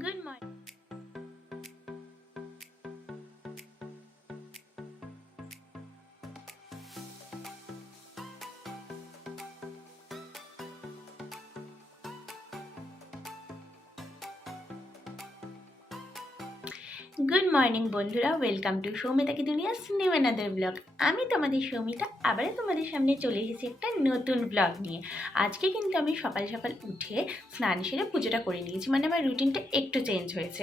Good morning. Good morning বন্ধুরা, welcome to Soumita কি দুনিয়া নিউ অ্যানাদার ব্লগ। আমি তোমাদের সৌমিতা আবারও তোমাদের সামনে চলে এসেছি একটা নতুন ব্লগ নিয়ে। আজকে কিন্তু আমি সকাল সকাল উঠে স্নান সেরে পুজোটা করে নিয়েছি, মানে আমার রুটিনটা একটু চেঞ্জ হয়েছে।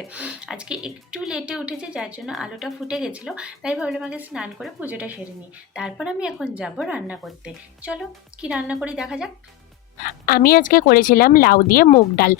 আজকে একটু লেটে উঠেছে, যার জন্য আলোটা ফুটে গেছিলো, তাই ভাবলাম আগে স্নান করে পুজোটা সেরে নিই। তারপর আমি এখন যাব রান্না করতে। চলো কি রান্না করি দেখা যাক। আমি আজকে করেছিলাম লাউ দিয়ে মুগ ডাল।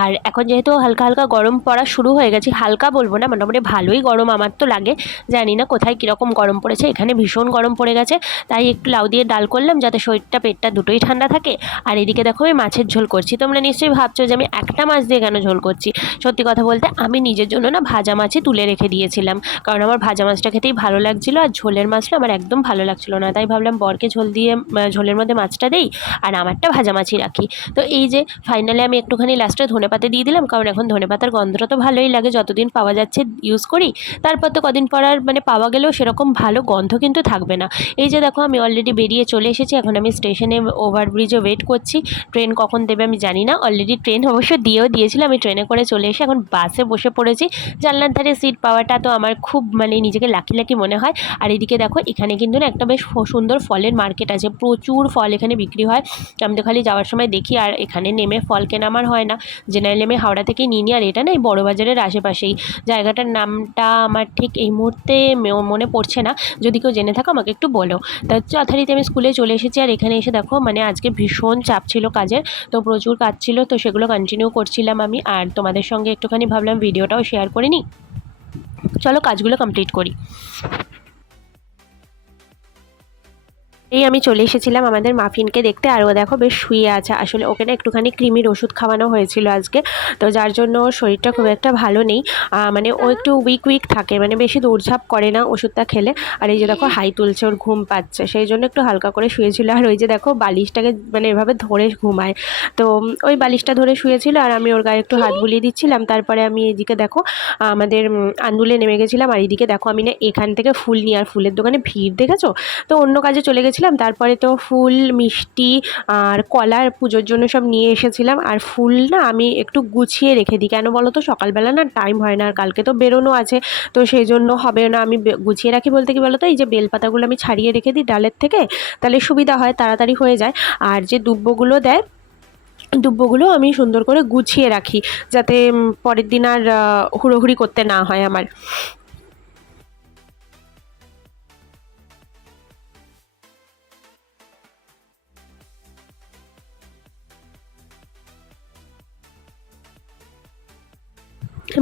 আর এখন যেহেতু হালকা হালকা গরম পড়া শুরু হয়ে গেছে, হালকা বলবো না, মোটামুটি ভালোই গরম আমার তো লাগে। জানি না কোথায় কীরকম গরম পড়েছে, এখানে ভীষণ গরম পড়ে গেছে। তাই একটু লাউ দিয়ে ডাল করলাম, যাতে শরীরটা পেটটা দুটোই ঠান্ডা থাকে। আর এদিকে দেখো আমি মাছের ঝোল করছি। তোমরা নিশ্চয়ই ভাবছো যে আমি একটা মাছ দিয়ে কেন ঝোল করছি। সত্যি কথা বলতে আমি নিজের জন্য না ভাজা মাছই তুলে রেখে দিয়েছিলাম, কারণ আমার ভাজা মাছটা খেতেই ভালো লাগছিলো। আর ঝোলের মাছটা আমার একদম ভালো লাগছিলো না, তাই ভাবলাম বরকে ঝোল দিয়ে ঝোলের মধ্যে মাছটা দেই আর আমারটা ভাজা মাছই রাখি। তো এই যে ফাইনালি আমি একটুখানি লাস্টে ধনেপাতা দিয়ে দিলাম, কারণ এখন ধনেপাতার গন্ধটা তো ভালোই লাগে, যতদিন পাওয়া যাচ্ছে ইউজ করি। তারপর তো কদিন পর আর মানে পাওয়া গেলেও সেরকম ভালো গন্ধ কিন্তু থাকবে না। এই যে দেখো আমি অলরেডি বেরিয়ে চলে এসেছি, এখন আমি স্টেশনে ওভারব্রিজে ওয়েট করছি। ট্রেন কখন দেবে আমি জানি না, অলরেডি ট্রেন অবশ্য দিয়েও দিয়েছিল। আমি ট্রেনে করে চলে এসে এখন বাসে বসে পড়েছি। জানলার ধারে সিট পাওয়াটা তো আমার খুব মানে নিজেকে লাকি লাকি মনে হয়। আর এদিকে দেখো এখানে কিন্তু না একটা বেশ সুন্দর ফলের মার্কেট আছে, প্রচুর ফল এখানে বিক্রি হয়। আমি তো খালি যাওয়ার সময় দেখি, আর এখানে নেমে ফল কেনা আমার হয় না, জেনারেলি আমি হাওড়া থেকেই নিয়ে নিই। আর এটা না এই বড়বাজারের আশেপাশেই, জায়গাটার নামটা আমার ঠিক এই মুহূর্তে মনে পড়ছে না। যদি কেউ জেনে থাকো আমাকে একটু বলো। তা যথারীতি আমি স্কুলে চলে এসেছি, আর এখানে এসে দেখো মানে আজকে ভীষণ চাপ ছিল কাজের, তো প্রচুর কাজ ছিল, তো সেগুলো কন্টিনিউ করছিলাম আমি। আর তোমাদের সঙ্গে একটুখানি ভাবলাম ভিডিওটাও শেয়ার করে নিই। চলো কাজগুলো কমপ্লিট করি। এই আমি চলে এসেছিলাম আমাদের মাফিনকে দেখতে, আর ও দেখো বেশ শুয়ে আছে। আসলে ওকে না একটুখানি কৃমির ওষুধ খাওয়ানো হয়েছিল আজকে, তো যার জন্য ওর শরীরটা খুব একটা ভালো নেই। মানে ও একটু উইক থাকে, মানে বেশি দৌড়ঝাঁপ করে না ওষুধটা খেলে। আর এই যে দেখো হাই তুলছে, ওর ঘুম পাচ্ছে, সেই জন্য একটু হালকা করে শুয়েছিল। আর ওই যে দেখো বালিশটাকে মানে এভাবে ধরে ঘুমায়, তো ওই বালিশটা ধরে শুয়েছিল, আর আমি ওর গায়ে একটু হাত বুলিয়ে দিচ্ছিলাম। তারপরে আমি এদিকে দেখো আমাদের আন্দুলে নেমে গেছিলাম। আর এদিকে দেখো আমি না এখান থেকে ফুল নিয়ে, আর ফুলের দোকানে ভিড় দেখেছো, তো অন্য কাজে চলে গেছিলাম। তারপরে তো ফুল মিষ্টি আর কলার পুজোর জন্য সব নিয়ে এসেছিলাম। আর ফুল না আমি একটু গুছিয়ে রেখে দিই, কেন বলো তো, সকালবেলা না টাইম হয় না, আর কালকে তো বেরোনো আছে, তো সেই জন্য হবে না। আমি গুছিয়ে রাখি বলতে কি বলো তো, এই যে বেলপাতাগুলো আমি ছাড়িয়ে রেখে দিই ডালের থেকে, তাহলে সুবিধা হয়, তাড়াতাড়ি হয়ে যায়। আর যে দুব্বগুলো দেয়, দুব্বগুলো আমি সুন্দর করে গুছিয়ে রাখি, যাতে পরের দিন আর হুড়োহুড়ি করতে না হয় আমার।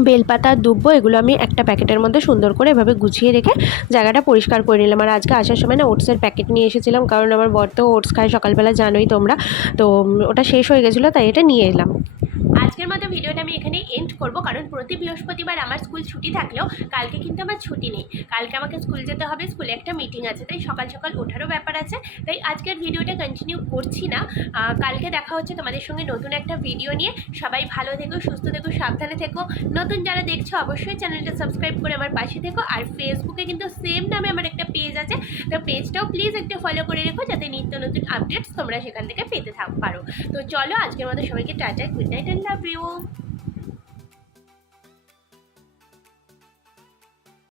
বেলপাতা দুব্বো এগুলো আমি একটা প্যাকেটের মধ্যে সুন্দর করে এভাবে গুছিয়ে রেখে জায়গাটা পরিষ্কার করে নিলাম। আর আজকে আসার সময় না ওটসের প্যাকেট নিয়ে এসেছিলাম, কারণ আমার বর তো ওটস খায় সকালবেলা, জানোই তোমরা। তো ওটা শেষ হয়ে গেছিলো, তাই এটা নিয়ে এলাম। আজকের মতো ভিডিওটা আমি এখানে এন্ড করব, কারণ প্রতি বৃহস্পতিবার আমার স্কুল ছুটি থাকলেও কালকে কিন্তু আমার ছুটি নেই। কালকে আমাকে স্কুল যেতে হবে, স্কুলে একটা মিটিং আছে, তাই সকাল সকাল ওঠারও ব্যাপার আছে। তাই আজকের ভিডিওটা কন্টিনিউ করছি না। কালকে দেখা হচ্ছে তোমাদের সঙ্গে নতুন একটা ভিডিও নিয়ে। সবাই ভালো থেকো, সুস্থ থেকো, সাবধানে থেকো। নতুন যারা দেখছো অবশ্যই চ্যানেলটা সাবস্ক্রাইব করে আমার পাশে থেকো। আর ফেসবুকে কিন্তু সেম নামে আমার একটা পেজ আছে, তো পেজটাও প্লিজ একটু ফলো করে রেখো, যাতে নিত্য নতুন আপডেটস তোমরা সেখান থেকে পেতে পারো। তো চলো আজকের মতো সবাইকে tata, good night, and love you.